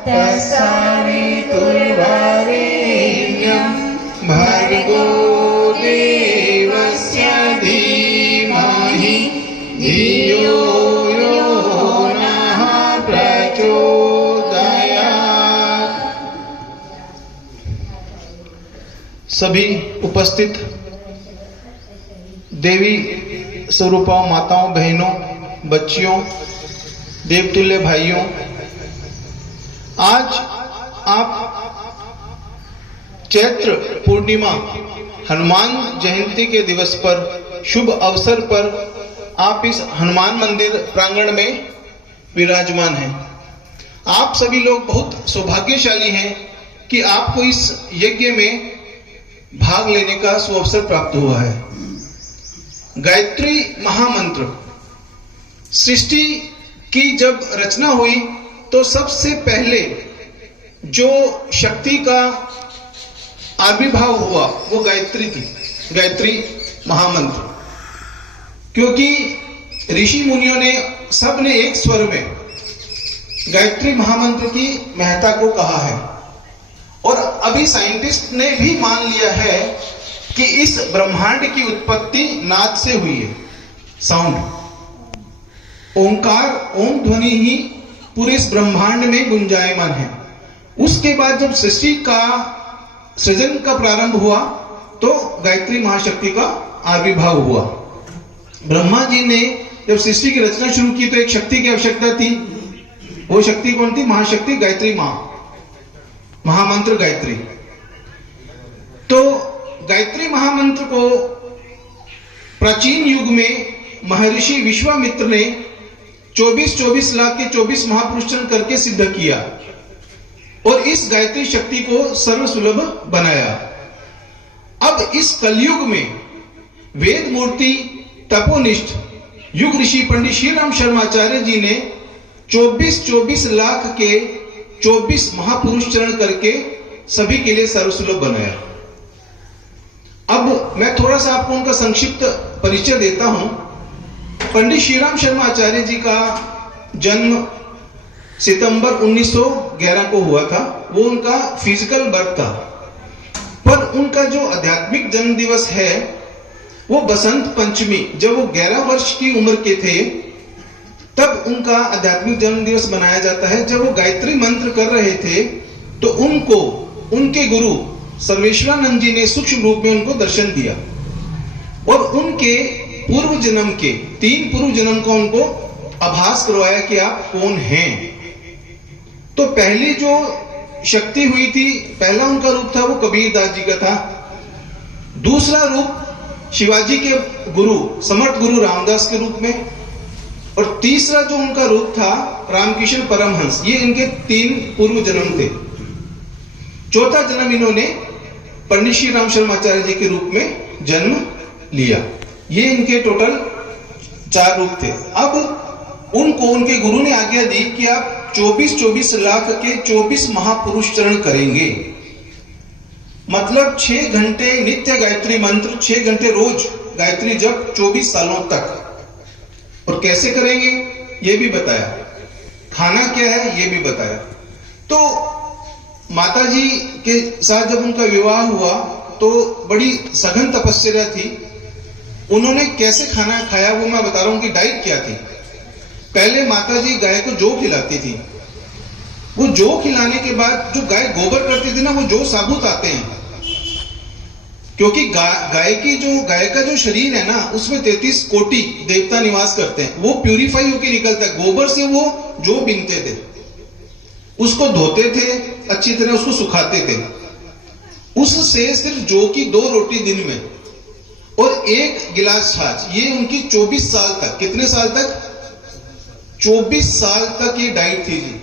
तत्सवितुर्वरेण्यं भर्गो देवस्य धीमहि धियो यो नः प्रचोदयात्। सभी उपस्थित देवी स्वरूपाओं, माताओं, बहनों, बच्चियों, देवतुल्य भाइयों, आज आप चैत्र पूर्णिमा हनुमान जयंती के दिवस पर, शुभ अवसर पर आप इस हनुमान मंदिर प्रांगण में विराजमान हैं। आप सभी लोग बहुत सौभाग्यशाली हैं कि आपको इस यज्ञ में भाग लेने का सुअवसर प्राप्त हुआ है। गायत्री महामंत्र सृष्टि की जब रचना हुई तो सबसे पहले जो शक्ति का आविर्भाव हुआ वो गायत्री थी, गायत्री महामंत्र। क्योंकि ऋषि मुनियों ने सबने एक स्वर में गायत्री महामंत्र की महत्ता को कहा है। और अभी साइंटिस्ट ने भी मान लिया है कि इस ब्रह्मांड की उत्पत्ति नाद से हुई है, साउंड। ओंकार, ओम ध्वनि ही पूरे इस ब्रह्मांड में गुंजायमान है। उसके बाद जब सृष्टि का सृजन का प्रारंभ हुआ तो गायत्री महाशक्ति का आविर्भाव हुआ। ब्रह्मा जी ने जब सृष्टि की रचना शुरू की तो एक शक्ति की आवश्यकता थी। वो शक्ति कौन थी? महाशक्ति गायत्री मां, महामंत्र गायत्री। तो गायत्री महामंत्र को प्राचीन युग में महर्षि विश्वामित्र ने 24 लाख के 24 महापुरुष चरण करके सिद्ध किया और इस गायत्री शक्ति को सर्वसुलभ बनाया। अब इस कलयुग में वेद मूर्ति तपोनिष्ठ युग ऋषि पंडित श्री राम शर्माचार्य जी ने 24 लाख के 24 महापुरुष चरण करके सभी के लिए सर्वसुलभ बनाया। अब मैं थोड़ा सा आपको उनका संक्षिप्त परिचय देता हूं। पंडित श्री राम शर्माचार्य जी का जन्म सितंबर 1911 को हुआ था। वो उनका फिजिकल बर्थ था, पर उनका जो आध्यात्मिक जन्म दिवस है वो बसंत पंचमी, जब वो 11 वर्ष की उम्र के थे तब उनका आध्यात्मिक जन्म दिवस मनाया जाता है। जब वो गायत्री मंत्र कर रहे थे तो उनको उनके गुरु सर्वेश्वरानंद जी ने सूक्ष्म रूप में उनको दर्शन दिया और उनके पूर्व जन्म के 3 पूर्व जन्म का उनको आभास करवाया कि आप कौन हैं। तो पहली जो शक्ति हुई थी, पहला उनका रूप था वो कबीरदास जी का था। दूसरा रूप शिवाजी के गुरु समर्थ गुरु रामदास के रूप में, और तीसरा जो उनका रूप था रामकृष्ण परमहंस। ये इनके 3 पूर्व जन्म थे। चौथा जन्म इन्होंने पंडित श्री राम शर्माचार्य जी के रूप में जन्म लिया। ये इनके टोटल 4 रूप थे। अब उनको उनके गुरु ने आज्ञा दी कि आप 24 लाख के 24 महापुरुष चरण करेंगे। मतलब 6 घंटे नित्य गायत्री मंत्र, 6 घंटे रोज गायत्री जप 24 सालों तक। और कैसे करेंगे ये भी बताया, खाना क्या है ये भी बताया। तो माता जी के साथ जब उनका विवाह हुआ तो बड़ी सघन तपस्या थी। उन्होंने कैसे खाना खाया वो मैं बता रहा हूं कि डाइट क्या थी। पहले माता जी गाय को जौ खिलाती थी। वो जौ खिलाने के बाद जो गाय गोबर करती थी ना, वो जौ साबुत आते हैं। क्योंकि गाय का जो शरीर है ना, उसमें 33 कोटि देवता निवास करते हैं। वो प्यूरिफाई होकर निकलता है। गोबर से वो जौ बीनते थे, उसको धोते थे अच्छी तरह, उसको सुखाते थे। उससे सिर्फ जौ की 2 रोटी दिन में और 1 गिलास छाछ, ये उनकी 24 साल तक। कितने साल तक? 24 साल तक ये डाइट थी जी।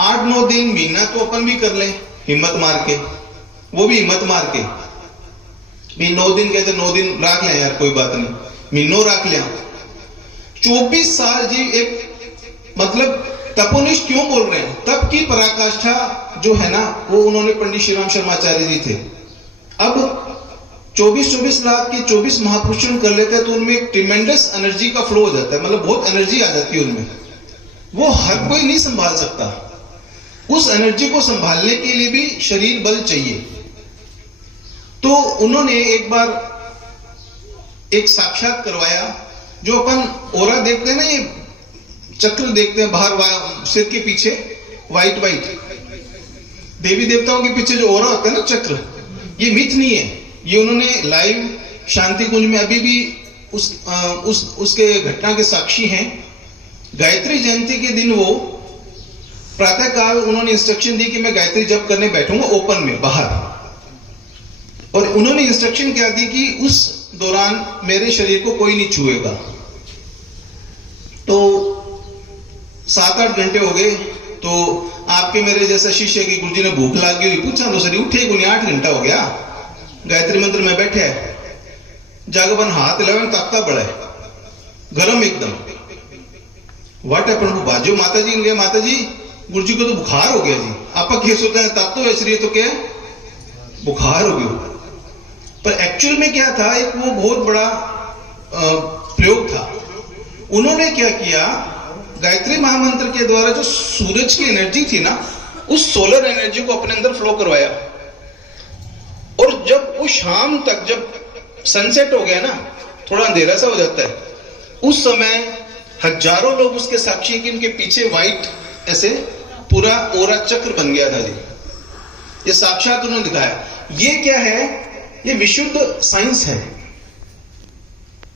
8-9 दिन, महीना तो अपन भी कर लें हिम्मत मार के, वो भी हिम्मत मार के। 9 दिन कहते 9 दिन रख लें यार, कोई बात नहीं, महीनों रख लिया। 24 साल जी एक मतलब तपोनिष्ठ क्यों बोल रहे हैं? तप की पराकाष्ठा जो है ना, वो उन्होंने पंडित श्री राम शर्माचार्य जी थे। अब 24 लाख के 24 महापुरुषों कर लेते हैं तो उनमें एक ट्रिमेंडस एनर्जी का फ्लो हो जाता है। मतलब बहुत एनर्जी आ जाती है उनमें, वो हर कोई नहीं संभाल सकता। उस एनर्जी को संभालने के लिए भी शरीर बल चाहिए। तो उन्होंने एक बार एक साक्षात करवाया, जो अपन ओरा देखते हैं ना, ये चक्र देखते हैं बाहर सिर के पीछे व्हाइट देवी देवताओं के पीछे जो ओरा होता है ना चक्र, ये मिथ नहीं है, ये उन्होंने लाइव शांति कुंज में अभी भी उसके घटना के साक्षी हैं। गायत्री जयंती के दिन वो प्रातः काल उन्होंने इंस्ट्रक्शन दी कि मैं गायत्री जप करने बैठूंगा ओपन में बाहर, और उन्होंने इंस्ट्रक्शन क्या दी कि उस दौरान मेरे शरीर को कोई नहीं छुएगा। तो 7-8 घंटे हो गए, तो आपके मेरे जैसा शिष्य की गुरुजी ने भूख लगी हुई, पूछा तो सरी उठे को नहीं, 8 घंटा हो गया गायत्री मंत्र में बैठे है, जागबन हाथ हिलावे ताकता बड़ा है गरम एकदम। वाट है प्रभु बाजो माता जी गए, माता जी गुरुजी को तो बुखार हो गया जी। आप केस होता है तब तो ऐसे तो क्या बुखार हो गया, पर एक्चुअल में क्या था, एक वो बहुत बड़ा प्रयोग था। उन्होंने क्या किया, गायत्री महामंत्र के द्वारा जो सूरज की एनर्जी थी ना, उस सोलर एनर्जी को अपने अंदर फ्लो करवाया, और जब वो शाम तक, जब सनसेट हो गया ना, थोड़ा अंधेरा सा हो जाता है, उस समय हजारों लोग उसके साक्षी कि इनके पीछे व्हाइट ऐसे पूरा ओरा चक्र बन गया था जी। ये साक्षात उन्होंने दिखाया। ये क्या है, ये विशुद्ध साइंस है।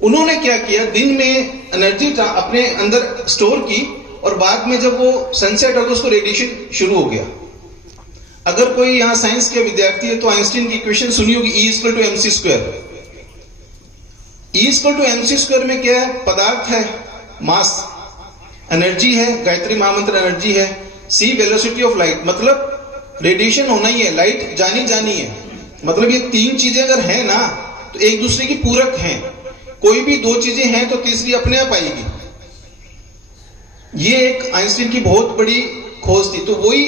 उन्होंने क्या किया, दिन में एनर्जी अपने अंदर स्टोर की, और बाद में जब वो सनसेट हो गया उसको रेडिएशन शुरू हो गया। अगर कोई यहां साइंस के विद्यार्थी है तो आइंस्टीन की इक्वेशन सुनी होगी, E = mc²। E = mc² में क्या है, पदार्थ है, मास, एनर्जी है, गायत्री महामंत्र एनर्जी है, c वेलोसिटी ऑफ लाइट, मतलब रेडिएशन होना ही है, लाइट जानी है, मतलब ये 3 चीजें अगर है ना तो एक दूसरे की पूरक हैं। कोई भी 2 चीजें हैं तो तीसरी अपने आप आएगी। ये एक आइंस्टीन की बहुत बड़ी खोज थी। तो वही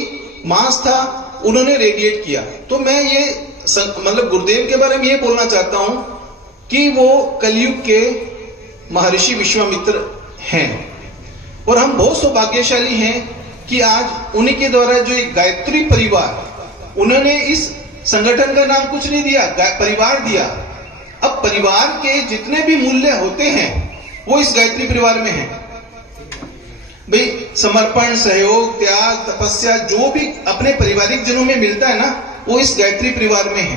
मास था, उन्होंने रेडिएट किया। तो मैं ये मतलब गुरुदेव के बारे में ये बोलना चाहता हूं कि वो कलयुग के महर्षि विश्वामित्र हैं, और हम बहुत सौभाग्यशाली हैं कि आज उन्हीं के द्वारा जो एक गायत्री परिवार, उन्होंने इस संगठन का नाम कुछ नहीं दिया, परिवार दिया। अब परिवार के जितने भी मूल्य होते हैं वो इस गायत्री परिवार में है भाई। समर्पण, सहयोग, त्याग, तपस्या जो भी अपने पारिवारिक जनों में मिलता है ना, वो इस गायत्री परिवार में है।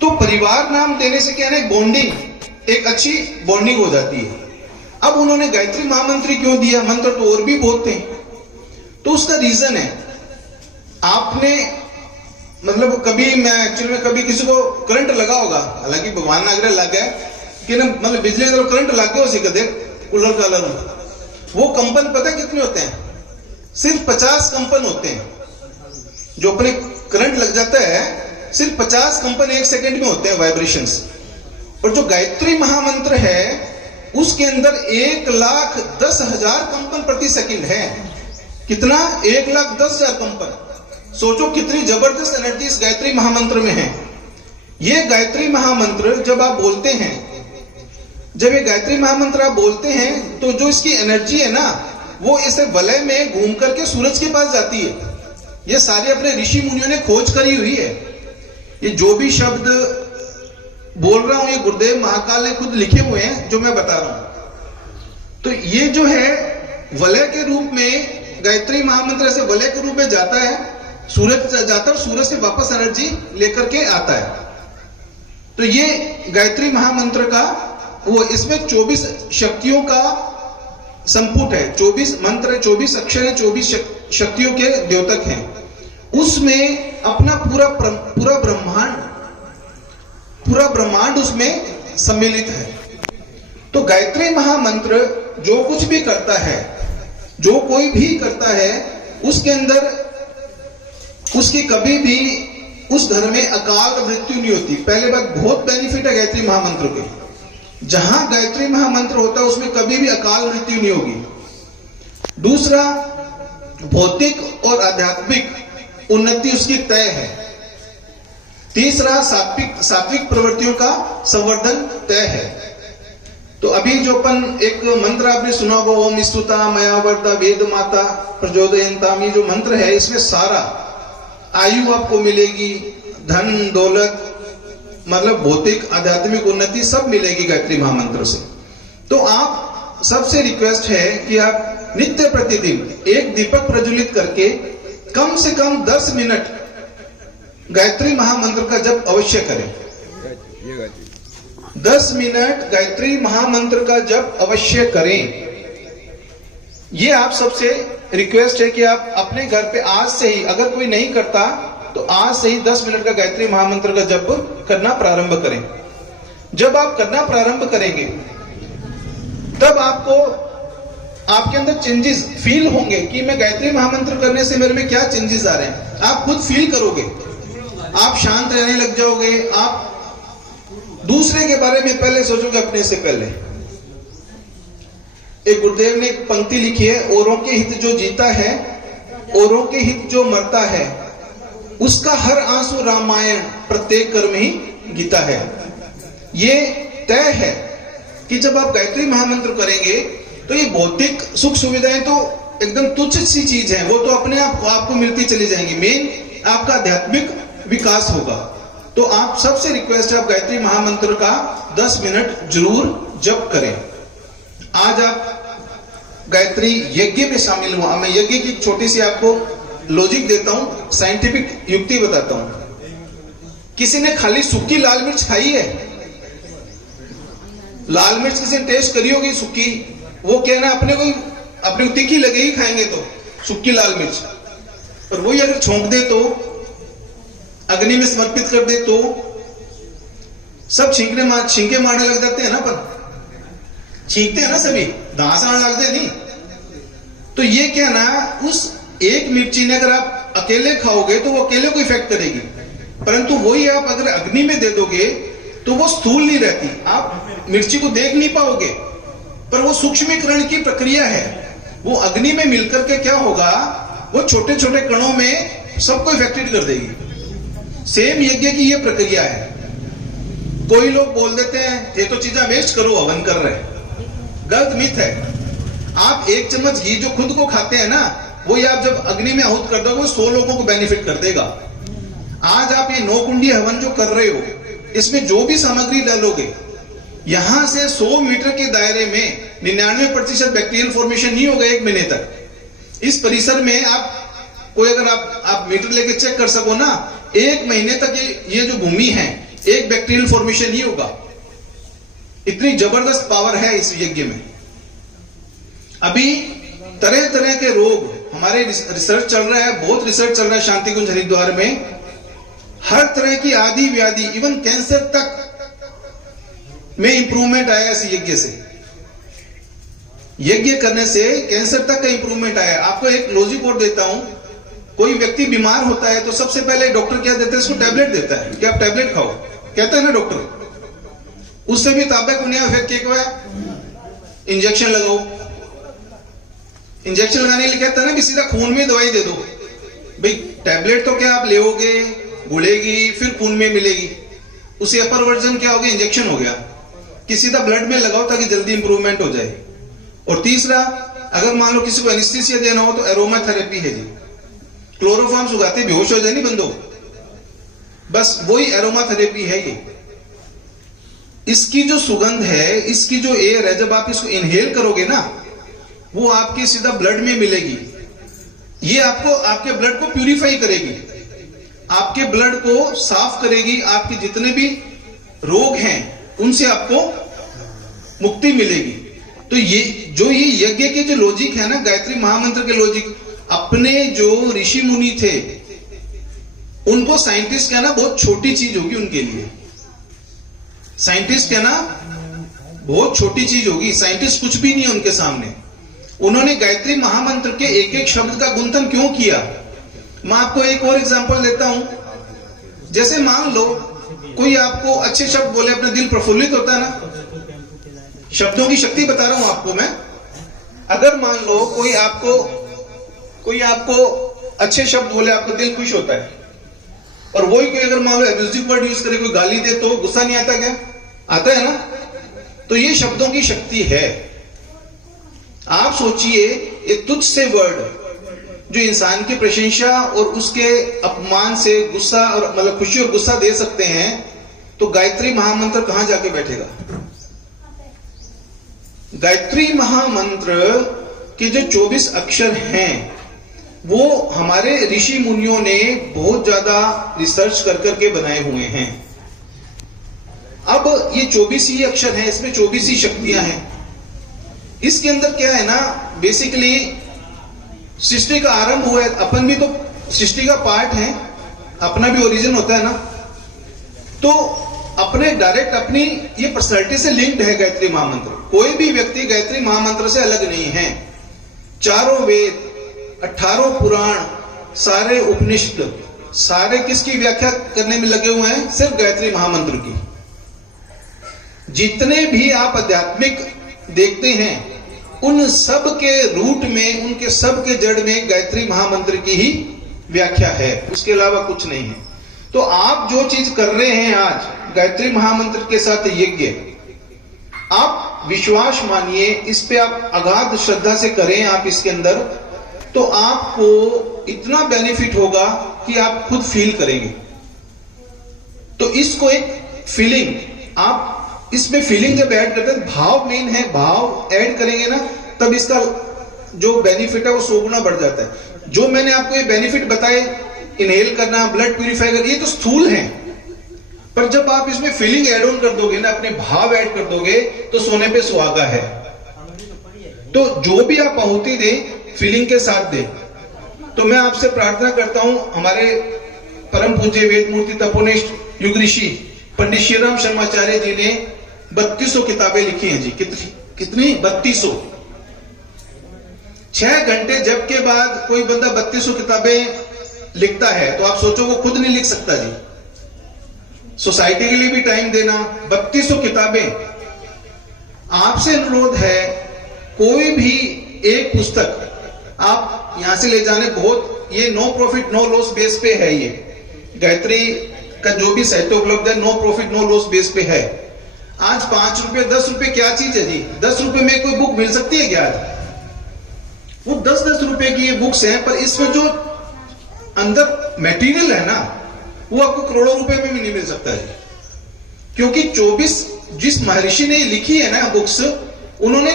तो परिवार नाम देने से क्या है, बॉन्डिंग, एक अच्छी बॉन्डिंग हो जाती है। अब उन्होंने गायत्री महामंत्र क्यों दिया, मंत्र तो और भी बहुत थे, तो उसका रीजन है, आपने मतलब कभी मैं एक्चुअली में कभी किसी को करंट लगा होगा, हालांकि भगवान नागरे लग गया कि ना, मतलब बिजली का करंट लग गया उसी का देख कूलर का अलग, वो कंपन पता है कितने होते हैं, सिर्फ 50 कंपन होते हैं। जो अपने करंट लग जाता है सिर्फ 50 कंपन 1 सेकंड में होते हैं, वाइब्रेशंस। और जो गायत्री महामंत्र है उसके अंदर 1,10,000 कंपन प्रति सेकंड है। कितना, 1,10,000 कंपन। सोचो कितनी जबरदस्त एनर्जी इस गायत्री महामंत्र में है। ये गायत्री महामंत्र जब आप बोलते हैं, जब ये गायत्री महामंत्र आप बोलते हैं तो जो इसकी एनर्जी है ना, वो इसे वलय में घूम करके सूरज के पास जाती है। ये सारे अपने ऋषि मुनियों ने खोज करी हुई है। ये जो भी शब्द बोल रहा हूं ये गुरुदेव महाकाल ने खुद लिखे हुए हैं, जो मैं बता रहा हूं। तो ये जो है वलय के रूप में, गायत्री महामंत्र ऐसे वलय के रूप में जाता है, सूरज जाता है, सूरज से वापस एनर्जी लेकर के आता है। तो ये गायत्री महामंत्र का वो, इसमें 24 शक्तियों का संपुट है, 24 मंत्र है, 24 अक्षर है, 24 शक्तियों के द्योतक हैं। उसमें अपना पूरा ब्रह्मांड उसमें सम्मिलित है। तो गायत्री महामंत्र जो कुछ भी करता है, जो कोई भी करता है, उसके अंदर उसकी कभी भी उस घर में अकाल मृत्यु नहीं होती। पहले बात, बहुत बेनिफिट है गायत्री महामंत्र के। जहां गायत्री महामंत्र होता है उसमें कभी भी अकाल मृत्यु नहीं होगी। दूसरा, भौतिक और आध्यात्मिक उन्नति उसकी तय है। तीसरा, सात्विक प्रवृत्तियों का संवर्धन तय है। तो अभी जो अपन एक मंत्र आपने सुना होगा, ओम स्तुता मया वरदा वेद माता प्रचोदयन्ताम, ये जो मंत्र है इसमें सारा आयु आपको मिलेगी, धन दौलत, मतलब भौतिक आध्यात्मिक उन्नति सब मिलेगी गायत्री महामंत्र से। तो आप सबसे रिक्वेस्ट है कि आप नित्य प्रतिदिन एक दीपक प्रज्वलित करके कम से कम 10 मिनट गायत्री महामंत्र का जप अवश्य करें। 10 मिनट गायत्री महामंत्र का जप अवश्य करें। ये आप सबसे रिक्वेस्ट है कि आप अपने घर पे आज से ही, अगर कोई नहीं करता तो आज से ही 10 मिनट का गायत्री महामंत्र का जप करना प्रारंभ करें। जब आप करना प्रारंभ करेंगे तब आपको आपके अंदर चेंजेस फील होंगे कि मैं गायत्री महामंत्र करने से मेरे में क्या चेंजेस आ रहे हैं, आप खुद फील करोगे। आप शांत रहने लग जाओगे, आप दूसरे के बारे में पहले सोचोगे अपने से पहले। एक गुरुदेव ने एक पंक्ति लिखी है, औरों के हित जो जीता है, औरों के हित जो मरता है, उसका हर आंसू रामायण, प्रत्येक कर्म ही गीता है। ये तय है कि जब आप गायत्री महामंत्र करेंगे तो ये भौतिक सुख सुविधाएं तो एकदम तुच्छ सी चीज है, वो तो अपने आप आपको मिलती चली जाएंगी। मेन आपका आध्यात्मिक विकास होगा। तो आप सबसे रिक्वेस्ट है, आप गायत्री महामंत्र का 10 मिनट जरूर जप करें। आज आप गायत्री यज्ञ में शामिल हुआ। मैं यज्ञ की छोटी सी आपको लॉजिक देता हूं, साइंटिफिक युक्ति बताता हूं। किसी ने खाली सूखी लाल मिर्च खाई है? लाल मिर्च किसी ने टेस्ट करी होगी सूखी? वो कहना अपने को तीखी लगेगी खाएंगे तो, सूखी लाल मिर्च। और वही अगर छोंक दे तो, अग्नि में समर्पित कर दे तो सब छींके मारने लग जाते हैं ना। पर छींकते हैं ना सभी, दांत आने लगते नहीं। तो ये क्या ना, उस एक मिर्ची ने अगर आप अकेले खाओगे तो वो अकेले को इफेक्ट करेगी, परंतु वही आप अगर अग्नि में दे दोगे तो वो स्थूल नहीं रहती, आप मिर्ची को देख नहीं पाओगे, पर वो सूक्ष्मीकरण की प्रक्रिया है। वो अग्नि में मिलकर के क्या होगा, वो छोटे छोटे कणों में सबको इफेक्टेड कर देगी। सेम यज्ञ की ये प्रक्रिया है। कोई लोग बोल देते हैं ये तो चीजें वेस्ट करो, हवन कर रहे हैं। गलत मिथ है। आप 1 चम्मच घी जो खुद को खाते हैं ना, वो ये आप जब अग्नि में आहुत कर दोगे 100 लोगों को बेनिफिट कर देगा। आज आप ये 9 कुंडी हवन जो कर रहे हो, इसमें जो भी सामग्री डालोगे, यहां से 100 मीटर के दायरे में 99% बैक्टीरियल फॉर्मेशन नहीं होगा 1 महीने तक। इस परिसर में आप कोई अगर आप मीटर लेके चेक कर सको ना, 1 महीने तक ये जो भूमि है, एक बैक्टीरियल फॉर्मेशन नहीं होगा। इतनी जबरदस्त पावर है इस यज्ञ में। अभी तरह तरह के रोग, हमारे रिसर्च चल रहा है, बहुत रिसर्च चल रहा है शांति कुंज हरिद्वार में। हर तरह की आदि व्याधि, इवन कैंसर तक में इंप्रूवमेंट आया इस यज्ञ से। यज्ञ करने से कैंसर तक का इंप्रूवमेंट आया। आपको एक लॉजिक और देता हूं। कोई व्यक्ति बीमार होता है तो सबसे पहले डॉक्टर क्या देता है, इसको टैबलेट देता है कि आप टैबलेट खाओ, कहता है ना डॉक्टर। उससे भी ताबक उन्हें इफेक्ट क्या है, इंजेक्शन लगाओ। इंजेक्शन लगाने के लिए कहता है ना कि सीधा खून में दवाई दे दो। भाई टैबलेट तो क्या आप लेओगे, घुलेगी, फिर खून में मिलेगी। उसी अपर वर्जन क्या हो गया, इंजेक्शन हो गया कि सीधा ब्लड में लगाओ ताकि जल्दी इंप्रूवमेंट हो जाए। और तीसरा, अगर मान लो किसी को एनेस्थीसिया देना हो तो एरोमा थेरेपी है जी। क्लोरोफॉर्म सुगाते बेहोश हो जाए नहीं बंदो, बस वही एरोमा थेरेपी है ये। इसकी जो सुगंध है, इसकी जो एयर है, जब आप इसको इनहेल करोगे ना, वो आपके सीधा ब्लड में मिलेगी। ये आपको आपके ब्लड को प्यूरिफाई करेगी, आपके ब्लड को साफ करेगी। आपके जितने भी रोग हैं उनसे आपको मुक्ति मिलेगी। तो ये यज्ञ के जो लॉजिक है ना, गायत्री महामंत्र के लॉजिक, अपने जो ऋषि मुनि थे उनको साइंटिस्ट कहना बहुत छोटी चीज होगी उनके लिए। साइंटिस्ट कहना बहुत छोटी चीज होगी, साइंटिस्ट कुछ भी नहीं है उनके सामने। उन्होंने गायत्री महामंत्र के एक एक शब्द का गुंथन क्यों किया। मैं आपको एक और एग्जांपल देता हूं। जैसे मान लो कोई आपको अच्छे शब्द बोले, अपना दिल प्रफुल्लित होता है ना। शब्दों की शक्ति बता रहा हूं आपको मैं। अगर मान लो कोई आपको अच्छे शब्द बोले, आपका दिल खुश होता है। और वही कोई अगर मान लो एब्यूजिव वर्ड यूज करे, कोई गाली दे, तो गुस्सा नहीं आता क्या? आता है ना। तो ये शब्दों की शक्ति है। आप सोचिए, ये तुच्छ से वर्ड जो इंसान की प्रशंसा और उसके अपमान से गुस्सा और मतलब खुशी और गुस्सा दे सकते हैं, तो गायत्री महामंत्र कहां जाके बैठेगा? गायत्री महामंत्र के जो 24 अक्षर हैं, वो हमारे ऋषि मुनियों ने बहुत ज्यादा रिसर्च कर करके बनाए हुए हैं। अब ये 24 ही अक्षर हैं, इसमें 24 ही शक्तियां हैं। इसके अंदर क्या है ना, बेसिकली सृष्टि का आरंभ हुआ है, अपन भी तो सृष्टि का पार्ट है, अपना भी ओरिजिन होता है ना, तो अपने डायरेक्ट अपनी ये पर्सनैलिटी से लिंक्ड है गायत्री महामंत्र। कोई भी व्यक्ति गायत्री महामंत्र से अलग नहीं है। चारों वेद, 18 पुराण, सारे उपनिषद, सारे किसकी व्याख्या करने में लगे हुए हैं? सिर्फ गायत्री महामंत्र की। जितने भी आप आध्यात्मिक देखते हैं, उन सब के रूट में, उनके सब के जड़ में गायत्री महामंत्र की ही व्याख्या है, उसके अलावा कुछ नहीं है। तो आप जो चीज कर रहे हैं आज गायत्री महामंत्र के साथ यज्ञ, आप विश्वास मानिए, इस पे आप अगाध श्रद्धा से करें आप इसके अंदर, तो आपको इतना बेनिफिट होगा कि आप खुद फील करेंगे। तो इसको एक फीलिंग, आप इसमें फीलिंग जब ऐड करते हैं, भाव मेन है, भाव ऐड करेंगे ना, तब इसका जो बेनिफिट है वो 100 गुना बढ़ जाता है। जो मैंने आपको ये बेनिफिट बताए, इनहेल करना, ब्लड प्यूरिफाई करना, ये तो स्थूल हैं, पर जब आप इसमें फीलिंग ऐड ऑन कर दोगे ना, अपने भाव ऐड कर दोगे, तो सोने पे सुहागा है। तो जो भी आप आहुति दें, फीलिंग के साथ दें। तो मैं आपसे प्रार्थना करता हूं, हमारे परम पूज्य वेद मूर्ति तपोनिष्ठ युग ऋषि पंडित श्रीराम शर्माचार्य जी ने 3200 किताबें लिखी हैं जी। कितनी? 3200। 6 घंटे जब के बाद कोई बंदा 3200 किताबें लिखता है, तो आप सोचो वो खुद नहीं लिख सकता जी। सोसाइटी के लिए भी टाइम देना, 3200 किताबें। आपसे अनुरोध है, कोई भी एक पुस्तक आप यहां से ले जाने, बहुत ये no profit no loss base पे है। ये गायत्री का जो भी साहित्य उपलब्ध है, no profit no loss base पे है। आज 5 रुपए 10 रुपए क्या चीज है जी? 10 रुपए में कोई बुक मिल सकती है क्या आज? वो 10-10 रुपए की ये बुक्स हैं, पर इसमें जो अंदर मटेरियल है ना, वो आपको करोड़ों रुपए में भी नहीं मिल सकता है। क्योंकि 24 जिस महर्षि ने लिखी है ना बुक्स, उन्होंने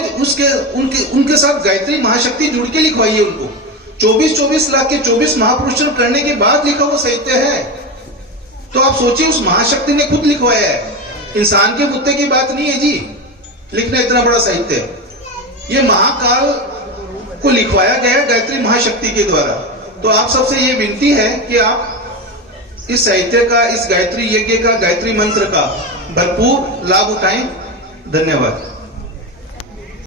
उनके साथ गायत्री महाशक्ति जुड़ के लिखवाई है उनको। 24 लाख के 24 महापुरुषों करने के बाद लिखा वो साहित्य है। तो आप सोचिए, उस महाशक्ति ने खुद लिखवाया है, इंसान के बुत्ते की बात नहीं है जी लिखना इतना बड़ा साहित्य। ये महाकाल को लिखवाया गया गायत्री महाशक्ति के द्वारा। तो आप सबसे ये विनती है कि आप इस साहित्य का, इस गायत्री यज्ञ का, गायत्री मंत्र का भरपूर लाभ उठाएं। धन्यवाद।